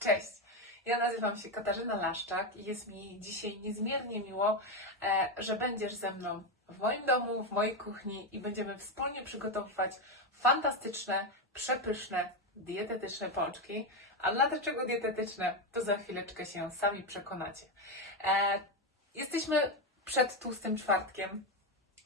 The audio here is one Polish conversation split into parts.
Cześć! Ja nazywam się Katarzyna Laszczak i jest mi dzisiaj niezmiernie miło, e, że będziesz ze mną w moim domu, w mojej kuchni i będziemy wspólnie przygotowywać fantastyczne, przepyszne, dietetyczne pączki. A dlaczego dietetyczne, to za chwileczkę się sami przekonacie. E, Jesteśmy przed tłustym czwartkiem,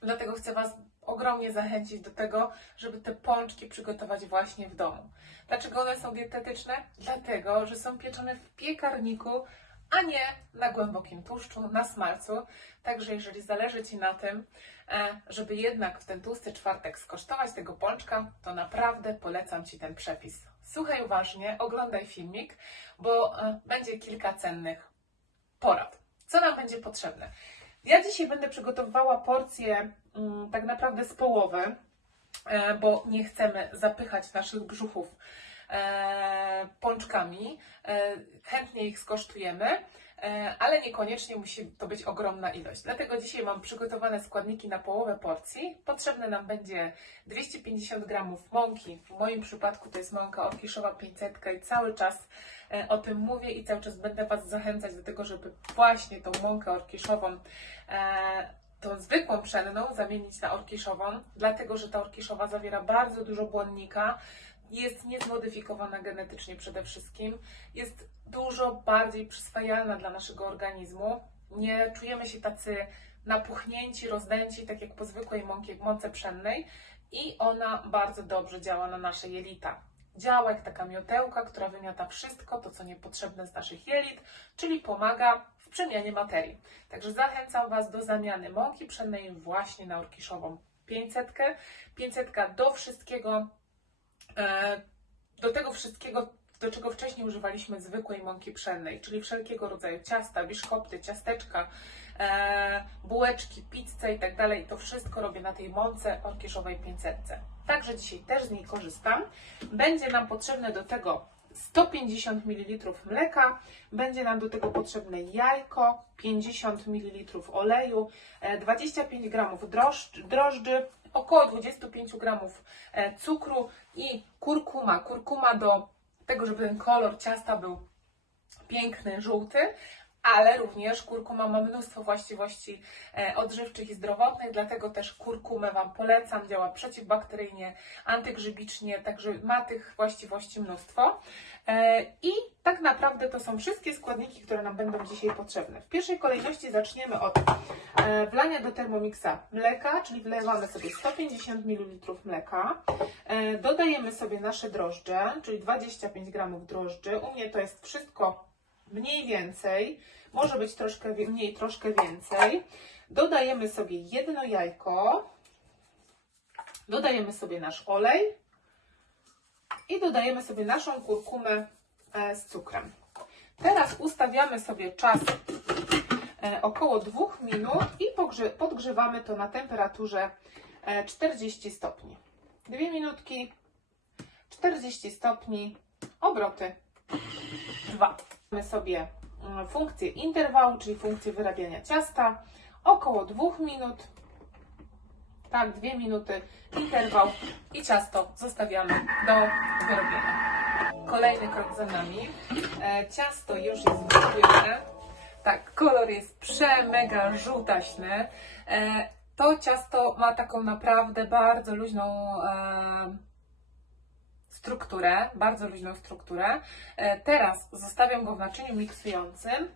dlatego chcę Was ogromnie zachęcić do tego, żeby te pączki przygotować właśnie w domu. Dlaczego one są dietetyczne? Dlatego, że są pieczone w piekarniku, a nie na głębokim tłuszczu, na smalcu. Także jeżeli zależy Ci na tym, e, żeby jednak w ten tłusty czwartek skosztować tego pączka, to naprawdę polecam Ci ten przepis. Słuchaj uważnie, oglądaj filmik, bo e, będzie kilka cennych porad. Co nam będzie potrzebne? Ja dzisiaj będę przygotowywała porcję tak naprawdę z połowy, e, bo nie chcemy zapychać naszych brzuchów e, pączkami. E, chętnie ich skosztujemy, ale niekoniecznie musi to być ogromna ilość. Dlatego dzisiaj mam przygotowane składniki na połowę porcji. Potrzebne nam będzie 250 gramów mąki. W moim przypadku to jest mąka orkiszowa 500 i cały czas o tym mówię i cały czas będę Was zachęcać do tego, żeby właśnie tą mąkę orkiszową tą zwykłą pszenną zamienić na orkiszową, dlatego że ta orkiszowa zawiera bardzo dużo błonnika, jest niezmodyfikowana genetycznie przede wszystkim, jest dużo bardziej przyswajalna dla naszego organizmu. Nie czujemy się tacy napuchnięci, rozdęci, tak jak po zwykłej mące pszennej i ona bardzo dobrze działa na nasze jelita. Działa jak taka miotełka, która wymiata wszystko to, co niepotrzebne z naszych jelit, czyli pomaga przemianie materii. Także zachęcam Was do zamiany mąki pszennej właśnie na orkiszową 500. 500 do wszystkiego, e, do tego wszystkiego, do czego wcześniej używaliśmy zwykłej mąki pszennej, czyli wszelkiego rodzaju ciasta, biszkopty, ciasteczka, e, bułeczki, pizzę i tak. To wszystko robię na tej mące orkieszowej 500. Także dzisiaj też z niej korzystam. Będzie nam potrzebne do tego 150 ml mleka, będzie nam do tego potrzebne jajko, 50 ml oleju, e, 25 g drożdż, drożdży, około 25 g e, cukru i kurkuma. Kurkuma do tego, żeby ten kolor ciasta był piękny, żółty, ale również kurkuma ma mnóstwo właściwości e, odżywczych i zdrowotnych, dlatego też kurkumę Wam polecam. Działa przeciwbakteryjnie, antygrzybicznie, także ma tych właściwości mnóstwo. E, I tak naprawdę to są wszystkie składniki, które nam będą dzisiaj potrzebne. W pierwszej kolejności zaczniemy od e, wlania do Thermomixa mleka, czyli wlewamy sobie 150 ml mleka. Dodajemy sobie nasze drożdże, czyli 25 g drożdży. U mnie to jest wszystko mniej więcej, może być troszkę mniej, troszkę więcej. Dodajemy sobie jedno jajko, dodajemy sobie nasz olej i dodajemy sobie naszą kurkumę e, z cukrem. Teraz ustawiamy sobie czas e, około 2 minut i podgrzewamy to na temperaturze e, 40 stopni. 2 minutki, 40 stopni, obroty 2. Mamy sobie mm, funkcję interwału, czyli funkcję wyrabiania ciasta, około 2 minut, tak, 2 minuty, interwał i ciasto zostawiamy do wyrobienia. Kolejny krok za nami. E, ciasto już jest wyrobione. Tak, kolor jest przemega żółtaśny. E, to ciasto ma taką naprawdę bardzo luźną e, strukturę, bardzo luźną strukturę. E, Teraz zostawiam go w naczyniu miksującym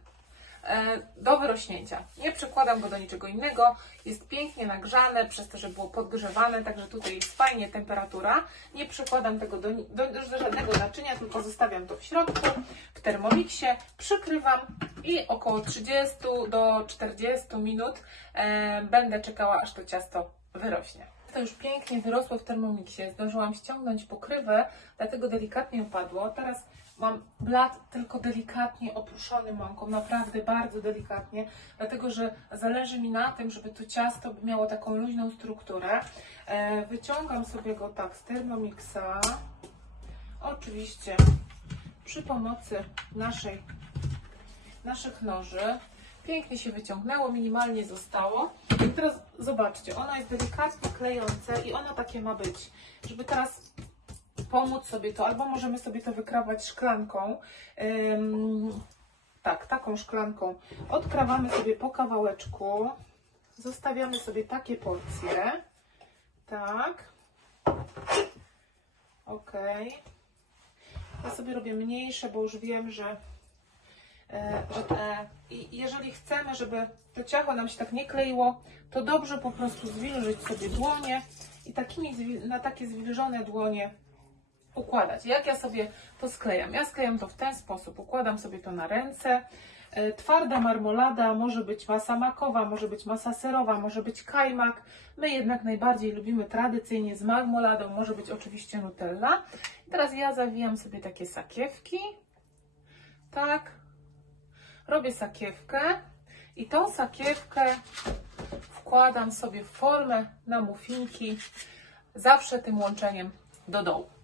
e, do wyrośnięcia. Nie przykładam go do niczego innego. Jest pięknie nagrzane przez to, że było podgrzewane, także tutaj jest fajnie temperatura. Nie przykładam tego do, do, do żadnego naczynia, tylko zostawiam to w środku w termomiksie, przykrywam i około 30 do 40 minut e, będę czekała, aż to ciasto wyrośnie. To już pięknie wyrosło w termomiksie. Zdążyłam ściągnąć pokrywę, dlatego delikatnie upadło. Teraz mam blat tylko delikatnie oprószony mąką, naprawdę bardzo delikatnie, dlatego że zależy mi na tym, żeby to ciasto miało taką luźną strukturę. E, wyciągam sobie go tak z termomixa. Oczywiście przy pomocy naszej, naszych noży. Pięknie się wyciągnęło, minimalnie zostało. I teraz zobaczcie, ono jest delikatnie klejące i ono takie ma być. Żeby teraz pomóc sobie to, albo możemy sobie to wykrawać szklanką. Ym, tak, taką szklanką. Odkrawamy sobie po kawałeczku. Zostawiamy sobie takie porcje. Tak. Ok. Ja sobie robię mniejsze, bo już wiem, że, że te, i jeżeli chcemy, żeby to ciało nam się tak nie kleiło, to dobrze po prostu zwilżyć sobie dłonie i takimi, na takie zwilżone dłonie układać. Jak ja sobie to sklejam? Ja sklejam to w ten sposób. Układam sobie to na ręce. E, Twarda marmolada, może być masa makowa, może być masa serowa, może być kajmak. My jednak najbardziej lubimy tradycyjnie z marmoladą, może być oczywiście nutella. Teraz ja zawijam sobie takie sakiewki. Tak. Robię sakiewkę i tą sakiewkę wkładam sobie w formę na muffinki, zawsze tym łączeniem do dołu.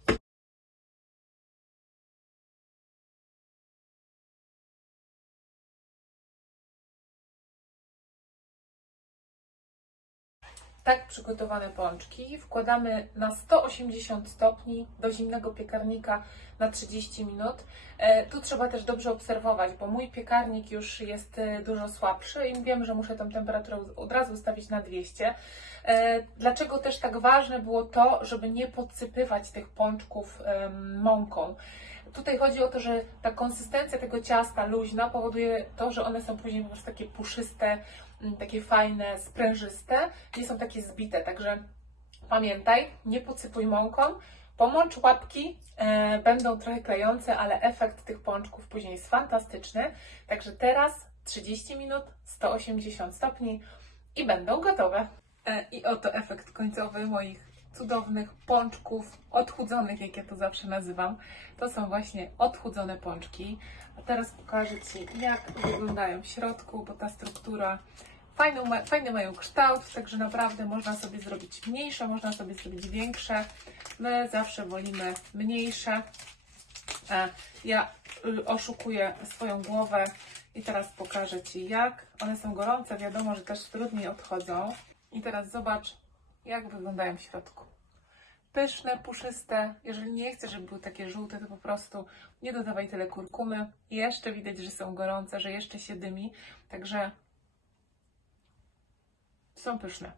Tak przygotowane pączki wkładamy na 180 stopni do zimnego piekarnika na 30 minut. E, tu trzeba też dobrze obserwować, bo mój piekarnik już jest e, dużo słabszy i wiem, że muszę tą temperaturę od razu ustawić na 200. E, dlaczego też tak ważne było to, żeby nie podsypywać tych pączków mąką? Tutaj chodzi o to, że ta konsystencja tego ciasta luźna powoduje to, że one są później po prostu takie puszyste, mm, takie fajne, sprężyste, nie są takie zbite. Także pamiętaj, nie podsypuj mąką. Pomącz łapki, e, będą trochę klejące, ale efekt tych pączków później jest fantastyczny. Także teraz 30 minut, 180 stopni i będą gotowe. E, I oto efekt końcowy moich cudownych pączków odchudzonych, jak ja to zawsze nazywam. To są właśnie odchudzone pączki. A teraz pokażę Ci, jak wyglądają w środku, bo ta struktura fajną, fajny mają kształt, także naprawdę można sobie zrobić mniejsze, można sobie zrobić większe. My zawsze wolimy mniejsze. E, Ja y, oszukuję swoją głowę i teraz pokażę Ci jak. One są gorące, wiadomo, że też trudniej odchodzą. I teraz zobacz, jak wyglądają w środku. Pyszne, puszyste. Jeżeli nie chcesz, żeby były takie żółte, to po prostu nie dodawaj tyle kurkumy. Jeszcze widać, że są gorące, że jeszcze się dymi. Także są pyszne.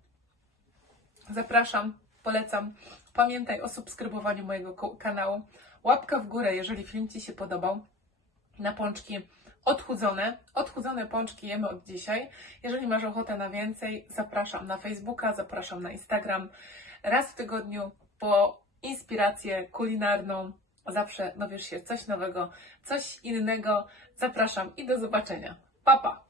Zapraszam, polecam. Pamiętaj o subskrybowaniu mojego kanału. Łapka w górę, jeżeli film Ci się podobał. Na pączki odchudzone. Odchudzone pączki jemy od dzisiaj. Jeżeli masz ochotę na więcej, zapraszam na Facebooka, zapraszam na Instagram. Raz w tygodniu po inspirację kulinarną. Zawsze dowiesz się coś nowego, coś innego. Zapraszam i do zobaczenia. Pa, pa!